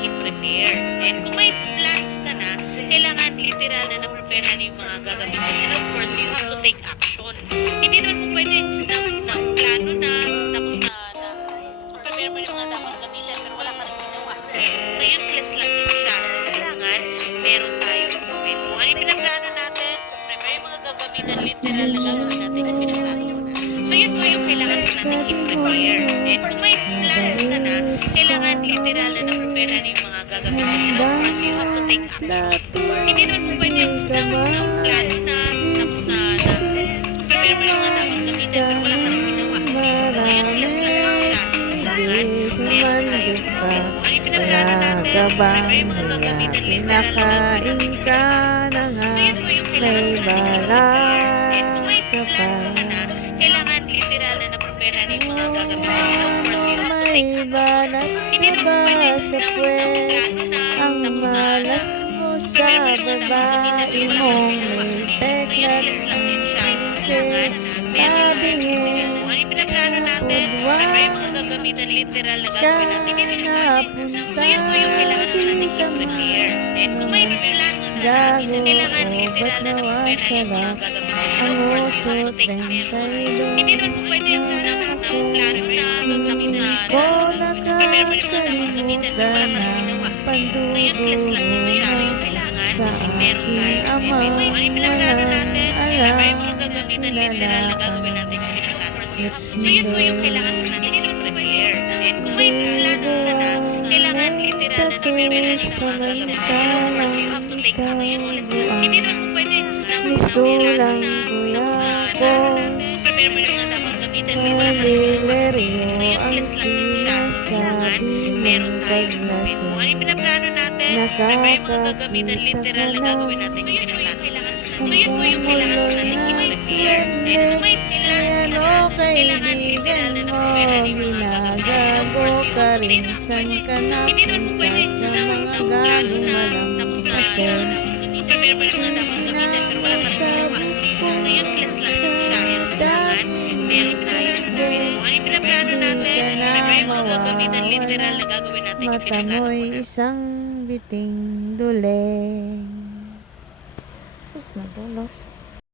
i-prepare. And kung may plans ka na, kailangan literal na na-prepare na yung mga gagamitin. And of course, you have to take action. Hindi naman po pwede na plano na, tapos prepare mo yung mga dapat gamitin, pero wala ka nang ginawa. So, useless lang din siya. So, kailangan meron tayong gawin. Kung ano yung pinaplano natin, prepare yung mga gagamitin, literal na gagawin natin yung pinaplano mo na. So, yun po yung kailangan natin i-prepare. And kung may plans ka na, kailangan literal na na-prepare na yung mga gagamitin. And of course, you have to take action. Hindi naman po pwede na plano na, tapos prepare mo yung mga dapat gamitin, pero wala ka nang ginawa. So, useless lang din siya. Kailangan meron tayo. Kung ano yung pinaplano natin, prepare yung mga gagamitin, literal na gagawin natin yung pinaplano. So, yun po yung kailangan natin i-prepare. And kung may plans ka na, kailangan literal na na-prepare na yung mga gagamitin. And of course, you have to take action. Hindi naman po pwede na plano na, tapos malas mo sa babae mong may so, useless lang din siya. So, kailangan meron tayo. Kung ano yung pinaplano natin, prepare yung mga gagamitin, literal na gagawin natin. Hindi naman pwede. So, yun po yung kailangan natin i-prepare. And kung may plans ka na, kailangan literal na na-prepare na yung mga gagamitin. And of course, you have to take action. Hindi naman po pwede na plano na, gagawin na, prepare mo yung mga dapat gamitin, pero wala ka nang ginawa. So, useless lang din siya. So, yung kailangan, meron tayo. And kung ano yung pinaplano natin, prepare yung mga gagamitin, literal na gagawin natin yung pinaplano. So, yun po yung kailangan natin i-prepare. And kung may plans ka na, kailangan literal na na-prepare na yung mga gagamitin. And of course, you have to take action. Hindi naman po pwede na plano na, tapos natin, prepare mo yung mga dapat gamitin, pero wala ka nang ginawa. So, useless lang din siya. So, kailangan meron tayong gawin. Kung ano yung pinaplano natin, prepare yung mga gagamitin, literal na gagawin natin yung pinaplano. So, yun po yung kailangan natin i-prepare. And kung may plans ka na, kailangan literal na na-prepare na yung mga gagamitin. And of course, you have to take action. Hindi naman po pwede na plano na, tapos prepare mo yung mga dapat gamitin, pero wala ka nang ginawa. So, useless lang din siya. And kailangan meron tayong gawin. Kung ano yung pinaplano natin, prepare yung mga gagamitin, literal na gagawin natin yung mata pinaplano. mo'y isang biting duleng. Tapos na po,